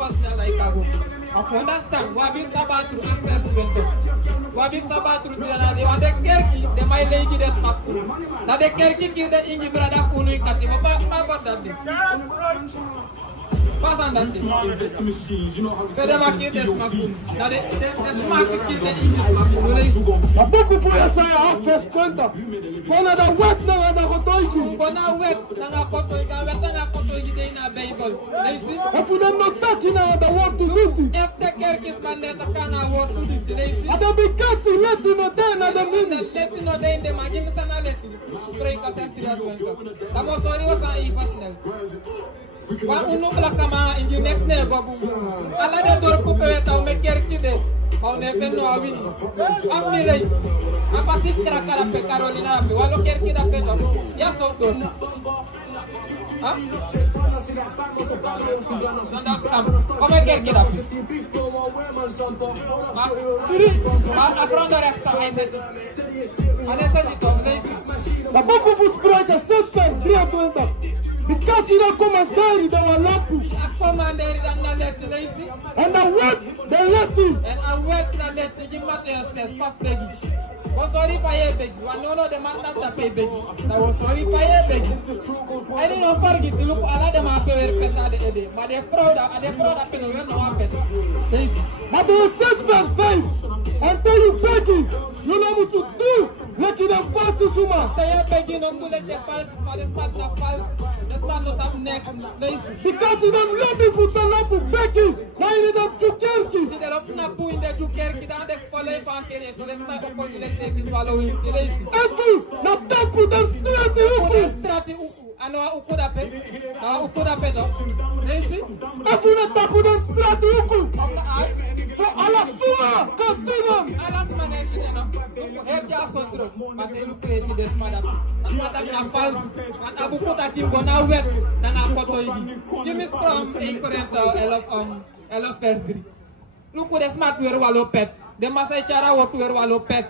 pasnya lai kago. Understand? Wabi sabatru investment. Wabi sabatru dia de wade kerki de mai legi de spaptu. Na de kerki ki de ingi brada kunu ikati ba dandi. Pas andante. Fede makite smakun. Na de smakki de ingi spaptu. Abuku puya saya afes kwenda. Kona da wet na da kotoiki. Kona wet na kotoiki, wet na kotoiki de ina Bible. Leisi. Afu dem no taki na da want to lose. If the kerkis man let kana want to this leisi. Ada bikasi leti no de na da mini. Leti no de inde magim sana leti. Spreka sentira kwenda. Da mo sori wasa ifasnel. Wa unu kala kama ingi next ne babu. Ala de dor ko peweta o me kerki de. Mau ne penno awini. Amni lei. Apa sih kira-kira pe Carolina ambi. Walo kerki da peto. Ya so do. Ha? Come kerki da. Ma tiri. Ma approndo rekta ese. Alessa di to lei. Da boku bus spreka sessa tria kwenda. Because you commander da walapu. Commander da na leti leisi. And the wet the leti. And I wet na leti gi materials kes pas begi. Wo sorry paye begi. Wa no de manda ta pay begi. Da wo sorry paye begi. Ai no fargi ti luko ala de ma pewer peta de ede. Ma de frauda peno yo no apet. Leisi. But the assessment face until you begging. You know what to do. Let them pass suma. Stay begging on to let the pass for the part na pass. This man not up next. Because you don't love me for the love of begging. Why you don't do kerki? Si de la funa pu inde du kerki dan de kolay bankere so de sta ko le te bis following leisi. Efu na tapu dem strati uku. Strati uku. Ano uku da pe. Na uku da pe do. Leisi. Efu na tapu dem strati uku. So ala suma kasinam. Ala suma ne shi de no. Heb ja so tro. Ma te lu freshi de smada. Madam na fal. Na abu ko ta tim go na wet. Na na ko to yi. Give me from elop perdri. Lu ko de smart wer walo pet. De masai cara wo wer walo pet.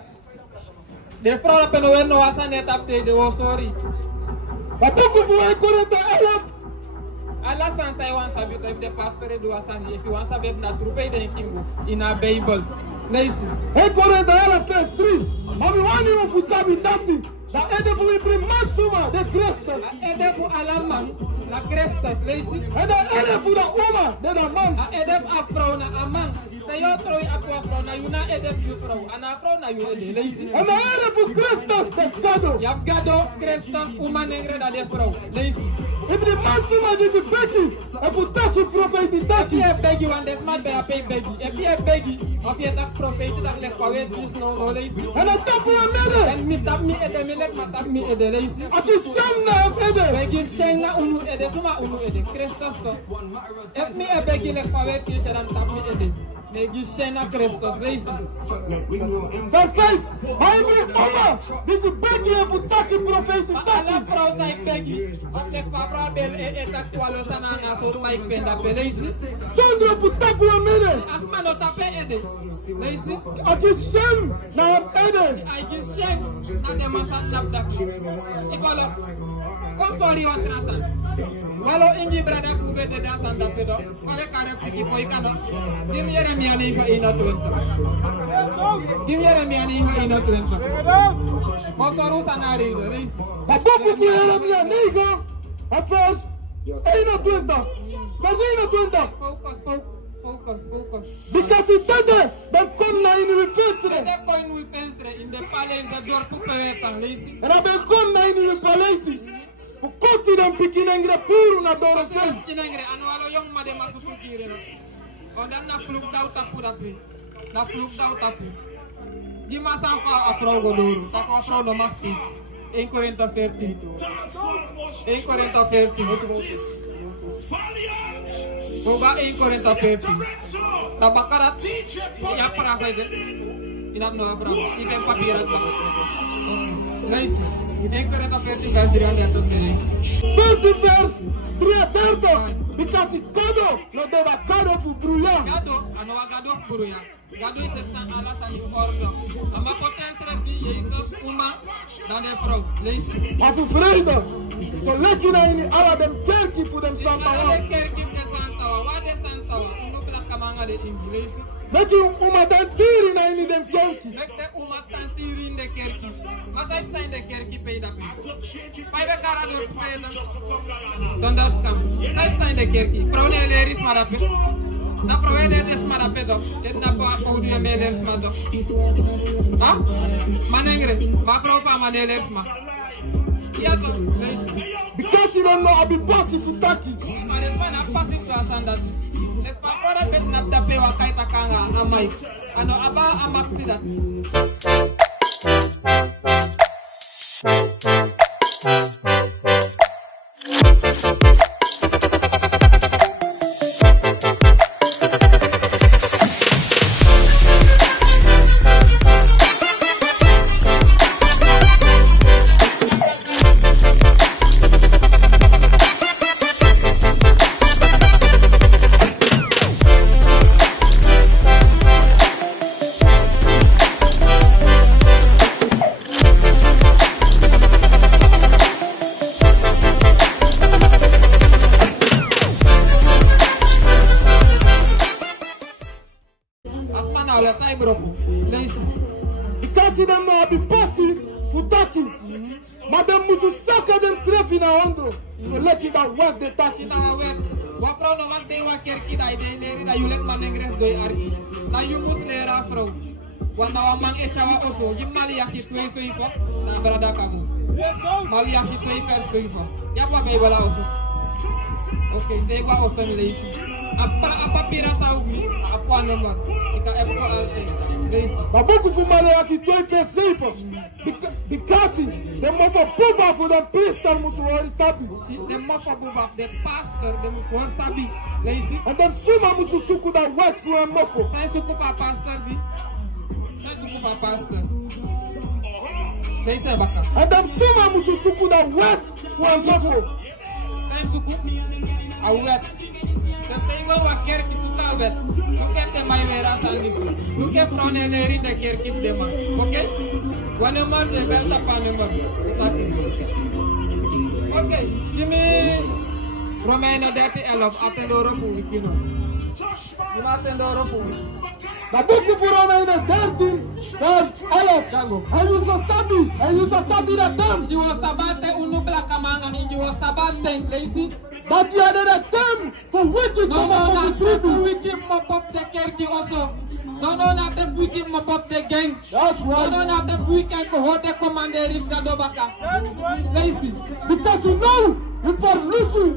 De frola peno wer no wasane tapte de wo sorry. Abuku fu e koreta elop. Allah san say wan sabi if the pastor do asani if you want sabi na trupe de kimbo in a Bible. Leisi. E koreta elop 3. Mami wani wo fu sabi dati. Da ede fu ibri masuma de Christus. Ede fu alaman na Christus leisi. Ede fu da uma de da man. Ede afro na amang. Tayo troi afro na yuna ede fu afro. Ana afro na yu ede leisi. Ede fu Christus de gado. Yap gado Christus uma negre da de afro leisi. Ibri masuma de begi. E fu taki profeti taki. E begi wan de smart be a pay begi. E begi of ye tak profeti tak le kwawe dis no leisi. Ede tapu amene. En mi tap mi ede mi lek matak mi ede leisi. Ati shamna ede. Begi shenga unu ede suma unu ede Christus to. Ef mi e begi lek kwawe ti teran tap mi ede. Begi shenga Christus leisi. Verse 5. Ibri oma. This is begi e fu taki profeti taki. Ala frau sai begi. Lek pa frau bel e tak kwalo sana na so tai penda beleisi. Sondro fu tapu amene. Asma no tape ede. Leisi. Ati shem na ede. Ai gi sheng na de masan napdak. Ifalo. Kom sorry wan trasa. Walo ingi brada ku vede da sanda pedo. Wale kare piki poi kano. Dim yere mi ani fa ina tuento. Dim yere mi ani fa ina tuento. Mo soru sanari do reis. Abuku fu yere mi amigo. At first, ina tuenta. Mas ina tuenta. Focus. Because he said that they come na in the face. Ede koi nul pensre in the palace the door ku pewetan leisi. And they come na in the palace. Fu koti dem pikinengre puru na doro sen. Kinengre anu alo yong made masuku kire no. Ondan na fluk daw tapu dapi. Na fluk daw tapu. Di masan fa afro go doru. Ta ko afro no makti. In Corinto 30. In Corinto 30. Boga in Corinto 30. Tabakarat ya para fede. Inap no afro. Ike papirat ba. Nice. In Corinto 30 verse 30 verse 3 because it gado no deva gado fu bruya. Gado ano gado bruya. Gado is san ala san ordo. Ama potensre bi Jesus uma dan de frau. Leisi. Afu freida. So let you know in ala dem kerki fu dem santa. Ala kerki de santa. Wa de santa. kamanga de English. Make you tantiri na ini dem kerki. Make the tantiri in de kerki. Masai sa in de kerki pay da pi. Pai be kara do pay da. Dondas kam. Sai sa in de kerki. Frone leris marape. Na frone leris marape do. Det na pa di leris ma do. Ha? Manengre. Ma fro fa leris ma. Ya to. Because you don't know I'll be bossy to Taki. Ane mana pasi to asanda. Le papora bet na tape wa kaita kanga amai. Ano aba amakti dat. Because them no be passive for Taki. Madam musu saka dem srefi na ondro. So let it out work the Taki na work. Wa pro no mak de wa kerki dai de leri da yulek manegres doi ari. Na yu mus lera pro. Wana wa mang echawa oso jim mali yaki twei soifo na brada kamu. Mali yaki twei per soifo. Ya wa kai bala oso. Okay, they wa oso le. Apa pira saugi apa nomor. Ika epo alte. Babuku fumale yaki twei per soifo. Because they must have pulled back for the pastor musu wari sabi. They must have pulled back the pastor they must wari sabi. And then suma musu suku da wet for a mofo. Sai suku pa pastor bi. Sai suku pa pastor. They say baka. And then suma musu suku da wet for a mofo. Sai suku a wet. They go wa kerki suka wet. Look at the my vera sandis. Look at frone leri de kerki de ma. Okay? One more de belta panema. Okay, give me Romano dirty elof attendoro fu kino. You attendoro fu. Babuku fu Romano dirty elof. And you so sabi the term. You was sabate unubla kamanga and you was sabate lazy. But you are the term for wicked no, wicked mop up the kerki also. No, not the wicked mop up the gang. That's right. No, not the weekend hold the commander if Gadobaka. Lazy. Because you know, you for losing.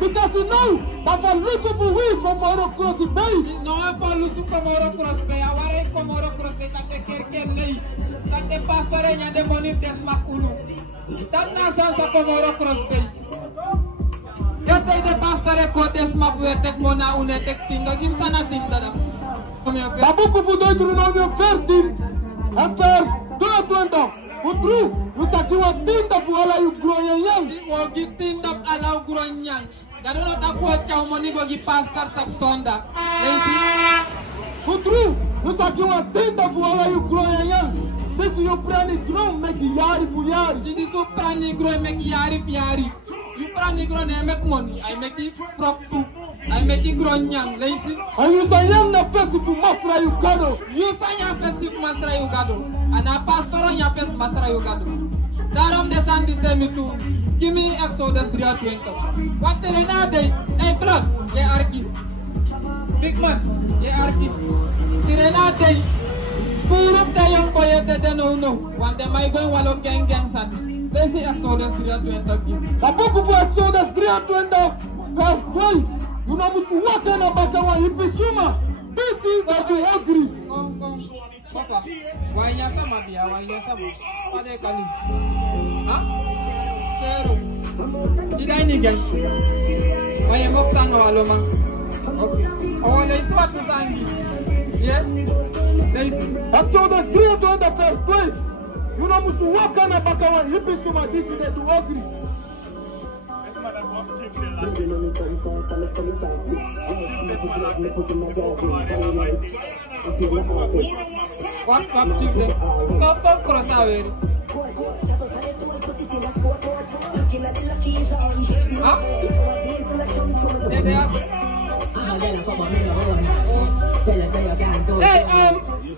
Because you know, that for losing for we from Moro Cross the base. No, for losing from Moro Cross Bay. I want from Moro Cross Bay that the kerki lay. That the pastor and the money that's Makulu. That nonsense for Moro Cross Bay. That day the pastor recordes map where take mona une take team. Don't give sana team dada. Babuku fu doi trunomio fertin. And first, do it Udru, utakiwa tinda fu ala yu groyen yang. Wogi tinda ala yu groyen yang. Gado no tapuwa chao moni gogi pastor tap sonda. Udru, utakiwa tinda fu ala yu groyen yang. This you prani gron make yari fu yari. This you prani gron make yari fu yari. You prani gron I make money. I make it frog too. I make it grown young, lazy. And you say young na fesi fu masra yu gado. You say young fesi fu masra yu gado. And a pastor on your face masra yu gado. Darom de sandi semi too. Give me Exodus 3:20. What the lena day? Hey plus, ye arki. Big man, ye arki. Tirena day. Purup de young boy de no. One day my going walo gang sandi. They say Exodus 3:20. Babuku fu Exodus 3:20. Verse 12. You know musu wake na bakawa ipisuma. This is that you agree. Papa, why ya sama dia? Why ya sama? Pada kali. Ha? Seru. Tidak ini guys. Why ya mau tangga walo mang? Okay. Oh, itu waktu tanggi. Yes. Exodus 3:20 verse 12. You know musu wake na bakawa ipisuma. This is that you agree. What children? Come cross away. Huh?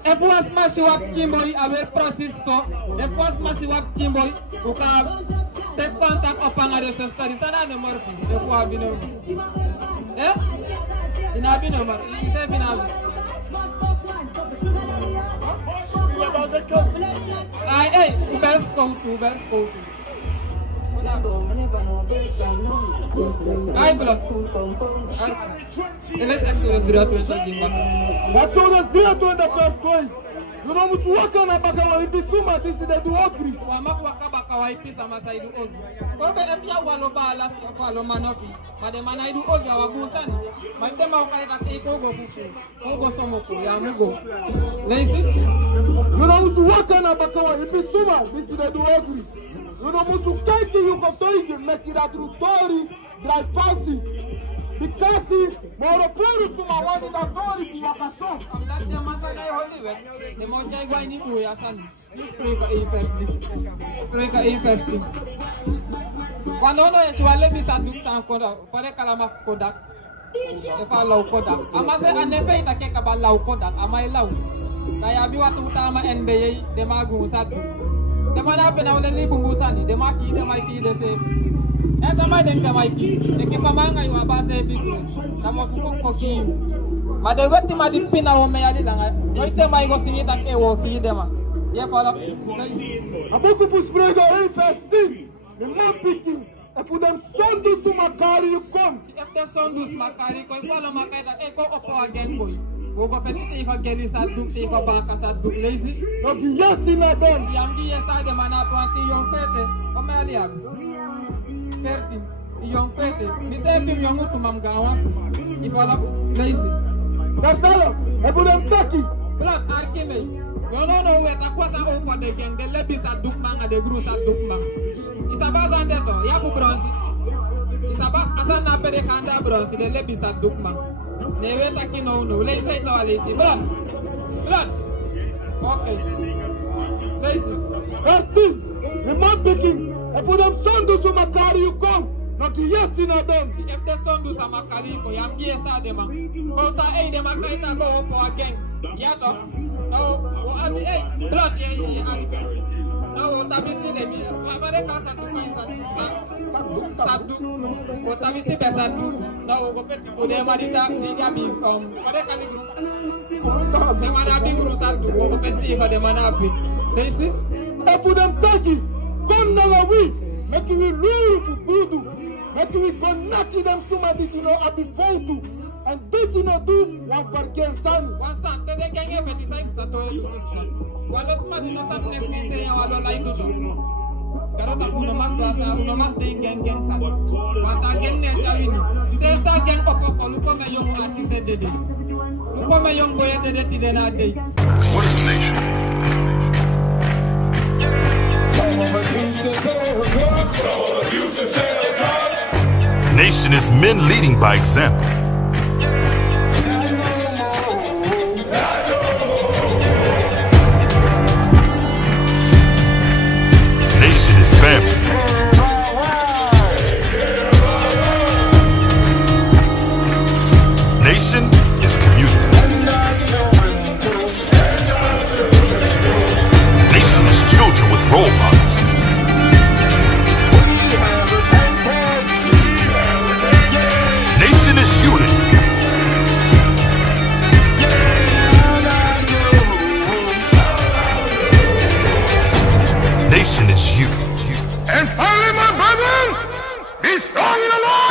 if was masiwap chimboy awer process so if was masiwap chimboy uka take contact upon a study sana no more if wa bino eh ina bino mar ise bina ay best go to ay plus let's explore the route so jinga that's all the first point. You know mtu waka na baka wa ipisuma sisi de duokri. Wa makwaka baka wa ipisa masaidu ogi. Ko be epia walo bala falo manofi. Made manaidu ogi wa busani. Mande ma ukaita kiko go bufu. Ngo somoko ya mugo. Lazy. You know mtu waka na baka wa ipisuma sisi de duokri. You know mtu keki yuko toige mekira trutori drive fast. Because more furu suma wani da tori kuwakaso. Amlatia masana holiwe. Demo chai gwa ini kuya san. Freka infesti. Wanono yeshwale bisa dukta koda. Pare kalama kodak. Efa lau kodak. Amase anefe itake kaba lau kodak. Amai lau. Kaya biwa tutama NBA dema gusatu. Dema na pena ule libu musani. Dema ki de se. Esa ma den kama iki. Ekipa manga yu abase bigwe. Samo fuko koki. Made wetti ma di pina o me yali langa. Noite ma igo singita ke wo ki dema. Ye fala. Abuku pusprega infesti. The more picking. If you them son do sumakari you come. If the son do sumakari ko fala makaida eko opo again boy. Wogo fetite ifa geli sa duk te ifa baka sa duk lazy. Noki yes in a dem. Yamgi yesa de mana pointi yon fete. O me ali abi. Ferti. Yon fete. Mi se pim yon utu mamgawa. Ifala lazy. Dasala. If you them taki. Black arkime. No weta kwasa opo de geng de lebi sa duk manga de gru sa duk manga. Isabas andeto ya ku bronzi. Isabas asana pere kanda bronzi de lebi sa duk manga. Never taking no, let's say to Alice. Blood. Okay. Listen. The man picking. If you them son do sumakari you come. Not yes in a dem. If the son do sumakari ko yam gi esa de ma. Bota e de ma kaita bo opo again. Yato. No, wo abi e blood ye ali. No, tabisi le mi. Pare ka sa tu kaisa. Sadu. Wo tabisi be sadu. No, go feti ko de marita di abi pare kali group. De mana bi group sadu go feti fa de mana bi. Listen. If you them taki, come now we. Make we lose for good. Make we connect them somebody you know abi fold. And this you know do one for Kelsani. One son, they can get 25 sato. Walo somebody no sap next say ya walo like to so. Garota uno mak de geng sa. Wata geng ne tawini. Se sa geng opo lu ko me yong artiste dede. Lu ko me yong boye dede ti de na de. What is the nation? Nation is men leading by example. Nation is family. Nation is community. Nation is children with role models. Nation is unity. Nation is you. And finally, my brethren, be strong in the Lord.